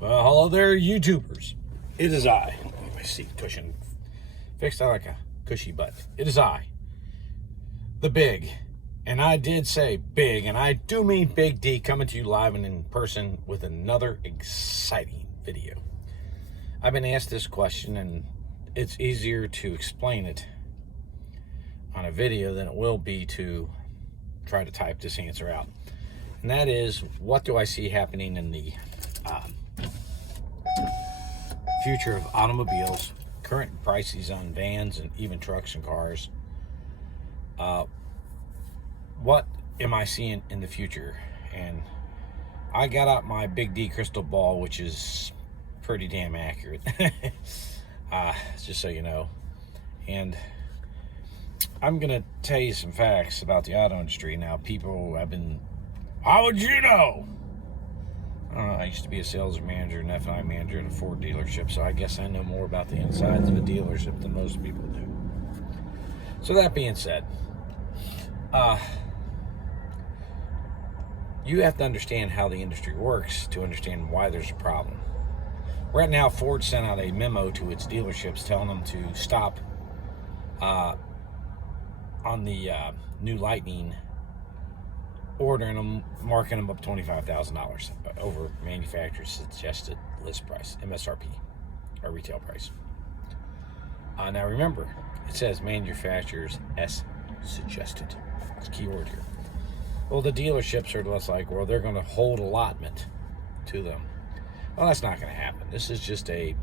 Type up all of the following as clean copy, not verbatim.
Well, hello there, YouTubers. It is I. Get my seat cushion fixed. I like a cushy butt. It is I, the Big, and I did say big, and I do mean Big D, coming to you live and in person with another exciting video. I've been asked this question, and it's easier to explain it on a video than it will be to try to type this answer out. And that is, what do I see happening in the future of automobiles, current prices on vans and even trucks and cars? What am I seeing in the future? And I got out my Big D crystal ball, which is pretty damn accurate. Just so you know. And I'm gonna tell you some facts about the auto industry. Now, people have been, how would you know? I don't know, I used to be a sales manager and F&I manager at a Ford dealership, so I guess I know more about the insides of a dealership than most people do. So that being said, you have to understand how the industry works to understand why there's a problem. Right now, Ford sent out a memo to its dealerships telling them to stop on the new Lightning, ordering them, marking them up $25,000 over manufacturer's suggested list price, MSRP, or retail price. Now remember, it says manufacturer's suggested. It's a key word here. Well, the dealerships are less like, well, they're going to hold allotment to them. Well, that's not going to happen. This is just a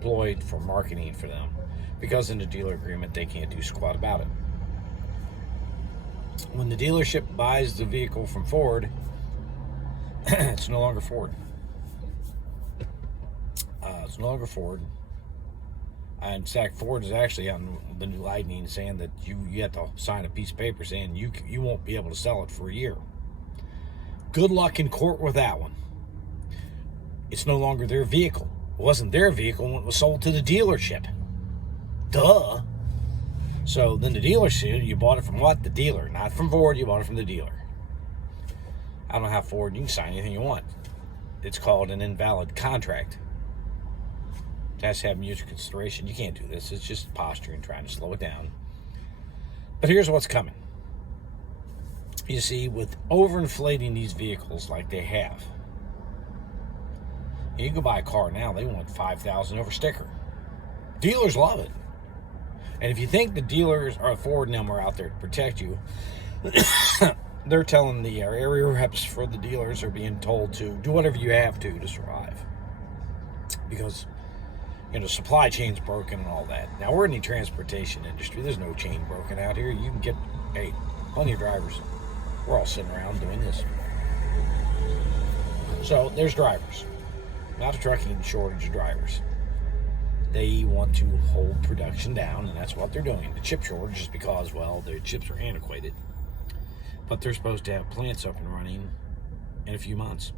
ploy for marketing for them, because in the dealer agreement, they can't do squat about it. When the dealership buys the vehicle from Ford, it's no longer Ford. It's no longer Ford. In fact, Ford is actually on the new Lightning saying that you have to sign a piece of paper saying you won't be able to sell it for a year. Good luck in court with that one. It's no longer their vehicle. It wasn't their vehicle when it was sold to the dealership. Duh. So then the dealership, you bought it from what? The dealer. Not from Ford, you bought it from the dealer. I don't know how Ford, you can sign anything you want. It's called an invalid contract. It has to have mutual consideration. You can't do this. It's just posturing, trying to slow it down. But here's what's coming. You see, with overinflating these vehicles like they have, you can go buy a car now, they want $5,000 over sticker. Dealers love it. And if you think the dealers are Ford and them are out there to protect you, they're telling the area reps for the dealers are being told to do whatever you have to survive. Because, you know, supply chain's broken and all that. Now, we're in the transportation industry. There's no chain broken out here. You can get, plenty of drivers. We're all sitting around doing this. So, there's drivers. Not a trucking shortage of drivers. They want to hold production down, and that's what they're doing. The chip shortage is because, well, their chips are antiquated. But they're supposed to have plants up and running in a few months.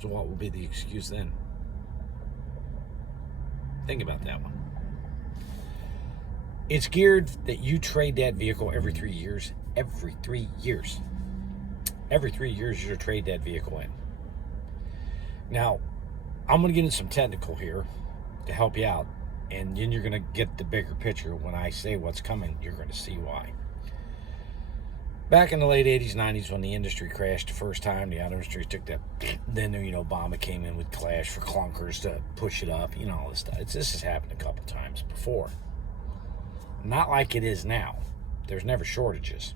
So what will be the excuse then? Think about that one. It's geared that you trade that vehicle every 3 years. Every 3 years. Every 3 years you trade that vehicle in. Now, I'm going to get into some technical here to help you out, and then you're going to get the bigger picture. When I say what's coming, you're going to see why. Back in the late 80s, 90s, when the industry crashed the first time, the auto industry took that, then, Obama came in with Clash for clunkers to push it up, all this stuff. This has happened a couple times before. Not like it is now. There's never shortages,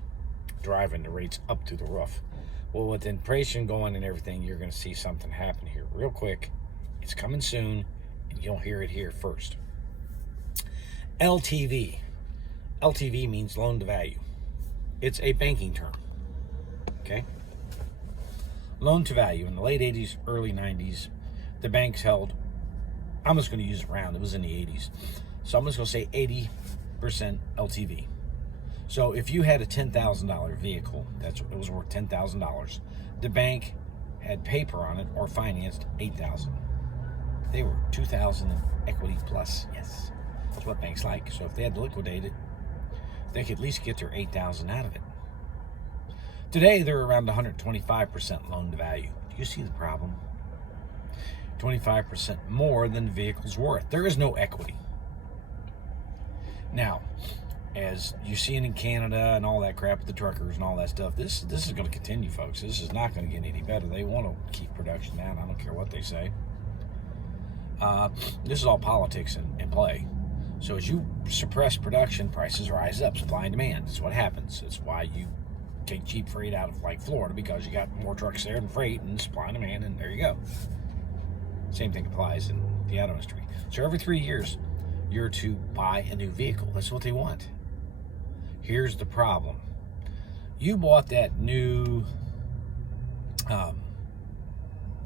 driving the rates up to the roof. Well, with inflation going and everything, you're going to see something happen here real quick. It's coming soon, and you'll hear it here first. LTV. LTV means loan to value. It's a banking term, okay? Loan to value. In the late 80s, early 90s, the banks held, I'm just going to use it round, it was in the 80s. So I'm just going to say 80% LTV. So if you had a $10,000 vehicle, it was worth $10,000, the bank had paper on it or financed $8,000. They were $2,000 in equity plus, yes. That's what banks like. So if they had to liquidate it, they could at least get their $8,000 out of it. Today, they're around 125% loan to value. Do you see the problem? 25% more than the vehicle's worth. There is no equity. Now, as you see it in Canada and all that crap with the truckers and all that stuff, this is going to continue, folks. This is not going to get any better. They want to keep production down. I don't care what they say. This is all politics in play. So as you suppress production, prices rise up. Supply and demand. That's what happens. It's why you take cheap freight out of like Florida, because you got more trucks there than freight, and supply and demand, and there you go. Same thing applies in the auto industry. So every 3 years, you're to buy a new vehicle. That's what they want. Here's the problem. You bought that new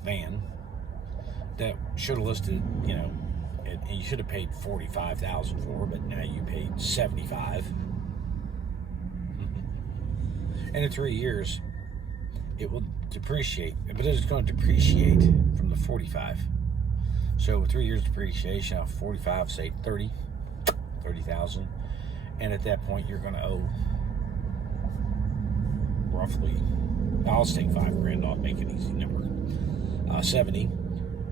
van that should have listed, and you should have paid $45,000 for, but now you paid $75,000. And in 3 years, it will depreciate, but it's going to depreciate from the $45,000. So 3 years depreciation of $45,000, say $30,000, and at that point you're going to owe roughly, I'll take $5,000 off, make an easy number, 70.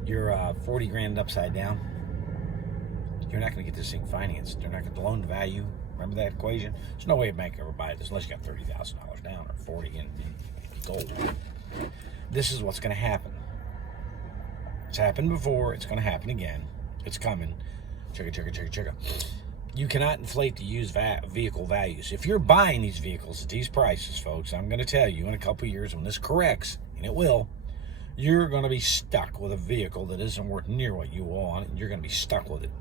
You're 40 grand upside down. You're not going to get this thing financed. They're not going to loan to value. Remember that equation? There's no way a bank ever buy this unless you got $30,000 down or 40 and gold. This is what's going to happen. It's happened before. It's going to happen again. It's coming. Chugga. You cannot inflate the used vehicle values. If you're buying these vehicles at these prices, folks, I'm going to tell you in a couple years when this corrects, and it will, you're going to be stuck with a vehicle that isn't worth near what you want, and you're going to be stuck with it.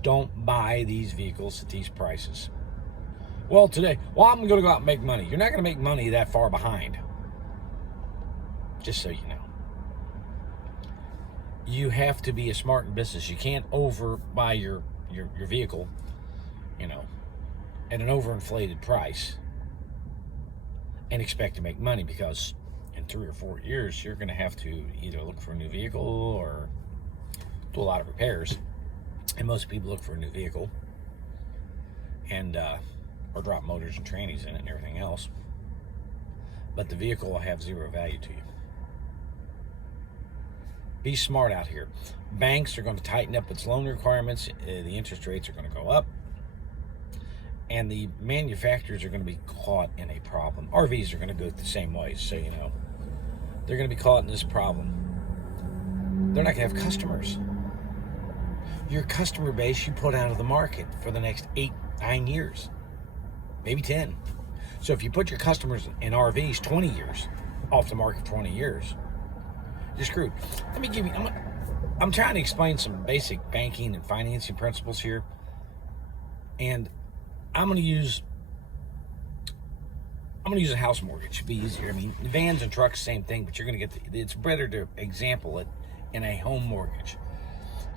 Don't buy these vehicles at these prices. Well, I'm going to go out and make money. You're not going to make money that far behind. Just so you know. You have to be a smart in business. You can't overbuy your vehicle, at an overinflated price and expect to make money, because in 3 or 4 years, you're going to have to either look for a new vehicle or do a lot of repairs. And most people look for a new vehicle and or drop motors and trannies in it and everything else. But the vehicle will have zero value to you. Be smart out here. Banks are going to tighten up its loan requirements. The interest rates are going to go up. And the manufacturers are going to be caught in a problem. RVs are going to go the same way. So, they're going to be caught in this problem. They're not going to have customers. Your customer base you put out of the market for the next 8-9 years, maybe 10. So if you put your customers in RVs 20 years, off the market 20 years, you're screwed. I'm trying to explain some basic banking and financing principles here, and I'm going to use a house mortgage. It'd be easier. Vans and trucks, same thing, but you're going to get it's better to example it in a home mortgage.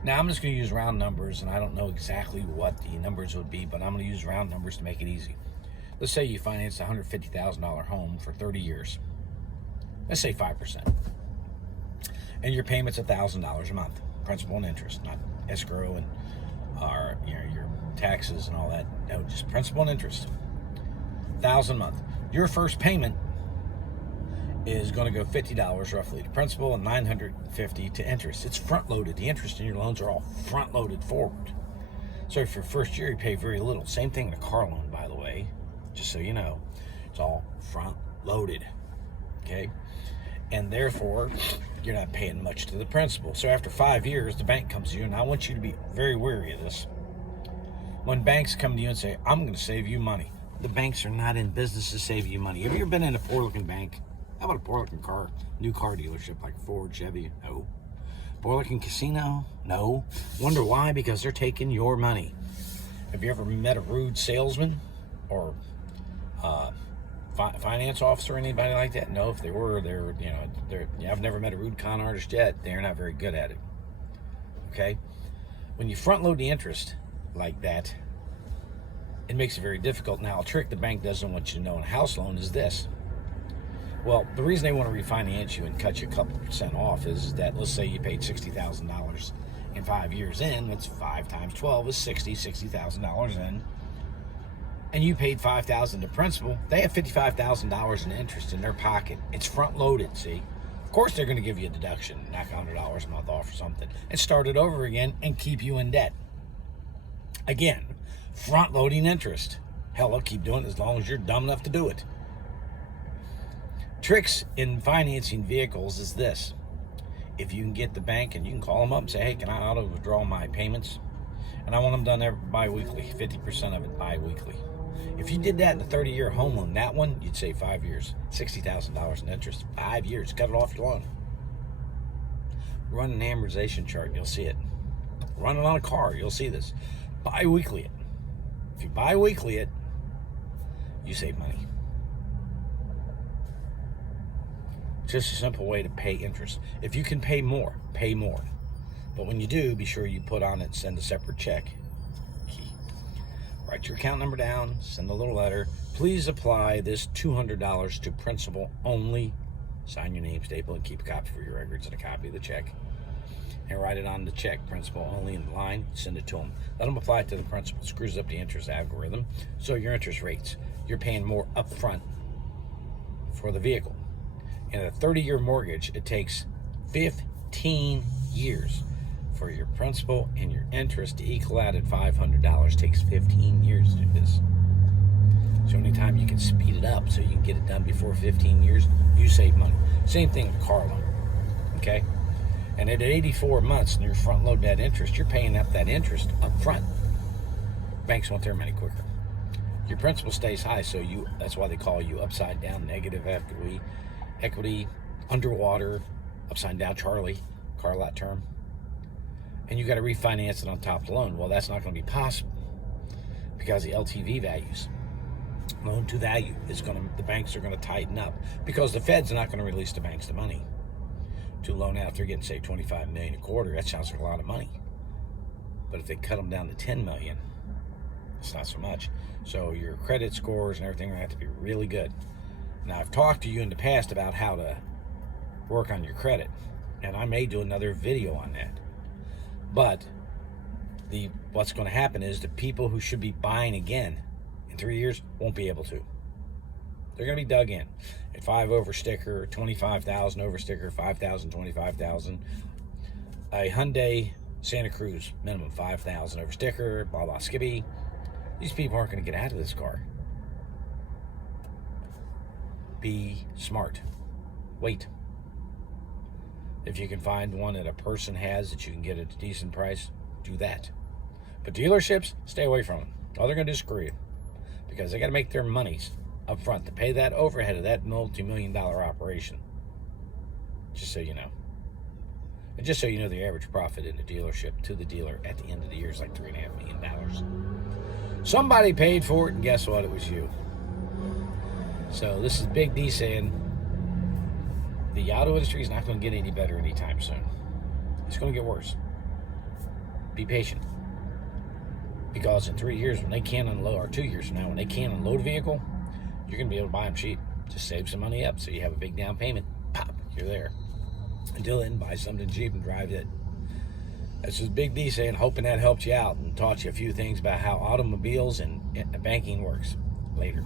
Now, I'm just going to use round numbers, and I don't know exactly what the numbers would be, but I'm going to use round numbers to make it easy. Let's say you finance a $150,000 home for 30 years. Let's say 5%. And your payment's $1,000 a month, principal and interest, not escrow and your taxes and all that. No, just principal and interest. $1,000 a month. Your first payment is going to go $50 roughly to principal and $950 to interest. It's front-loaded. The interest in your loans are all front-loaded forward. So for your first year, you pay very little. Same thing in a car loan, by the way, just so you know. It's all front-loaded, okay? And therefore, you're not paying much to the principal. So after 5 years, the bank comes to you, and I want you to be very wary of this. When banks come to you and say, I'm going to save you money, the banks are not in business to save you money. Have you ever been in a poor-looking bank? How about a poor-looking new car dealership like Ford, Chevy? No. Poor-looking casino? No. Wonder why? Because they're taking your money. Have you ever met a rude salesman or finance officer or anybody like that? No. If they were, I've never met a rude con artist yet. They're not very good at it. Okay? When you front-load the interest like that, it makes it very difficult. Now, a trick the bank doesn't want you to know in a house loan is this. Well, the reason they want to refinance you and cut you a couple % off is that, let's say you paid $60,000 in 5 years in, that's 5 times 12 is $60,000 in. and you paid $5,000 to principal, they have $55,000 in interest in their pocket. It's front loaded, see? Of course they're going to give you a deduction, knock $100 a month off or something, and start it over again and keep you in debt. Again, front loading interest. Hell, they'll keep doing it as long as you're dumb enough to do it. Tricks in financing vehicles is this. If you can get the bank and you can call them up and say, hey, can I auto withdraw my payments? And I want them done bi-weekly, 50% of it bi-weekly. If you did that in a 30-year home loan, that one, you'd save 5 years, $60,000 in interest. 5 years, cut it off your loan. Run an amortization chart, you'll see it. Run it on a car, you'll see this. Bi-weekly it. If you bi-weekly it, you save money. Just a simple way to pay interest. If you can pay more, pay more. But when you do, be sure you put on it, send a separate check. Key. Write your account number down, send a little letter. Please apply this $200 to principal only. Sign your name, staple it, keep a copy for your records and a copy of the check. And write it on the check, principal only in the line, send it to them. Let them apply it to the principal. It screws up the interest algorithm. So your interest rates, you're paying more upfront for the vehicle. In a 30-year mortgage, it takes 15 years for your principal and your interest to equal out at $500. It takes 15 years to do this. So anytime you can speed it up so you can get it done before 15 years, you save money. Same thing with car loan, okay? And at 84 months and you're front loading that interest, you're paying up that interest up front. Banks want their money quicker. Your principal stays high, so that's why they call you upside down negative equity, underwater, upside down Charlie, car lot term. And you got to refinance it on top of the loan. Well, that's not going to be possible because the LTV values, loan to value, the banks are going to tighten up because the Fed's not going to release the banks the money to loan out. If they're getting, say, $25 million a quarter, that sounds like a lot of money. But if they cut them down to $10 million, it's not so much. So your credit scores and everything are going to have to be really good. Now, I've talked to you in the past about how to work on your credit, and I may do another video on that. But what's going to happen is the people who should be buying again in 3 years won't be able to. They're going to be dug in. At 5 over sticker, 25,000 over sticker, 5,000, 25,000. A Hyundai Santa Cruz, minimum 5,000 over sticker, blah, blah, skippy. These people aren't going to get out of this car. Be smart. Wait. If you can find one that a person has that you can get at a decent price, do that. But dealerships, stay away from them. All they're going to do is screw you because they got to make their monies up front to pay that overhead of that multi-million-dollar operation. Just so you know. And just so you know, the average profit in a dealership to the dealer at the end of the year is like $3.5 million. Somebody paid for it, and guess what? It was you. So this is Big D saying the auto industry is not going to get any better anytime soon. It's going to get worse. Be patient. Because in 3 years, when they can unload, or 2 years from now, when they can unload a vehicle, you're going to be able to buy them cheap. Just save some money up so you have a big down payment. Pop, you're there. Until then, buy something cheap and drive it. This is Big D saying, hoping that helped you out and taught you a few things about how automobiles and banking works. Later.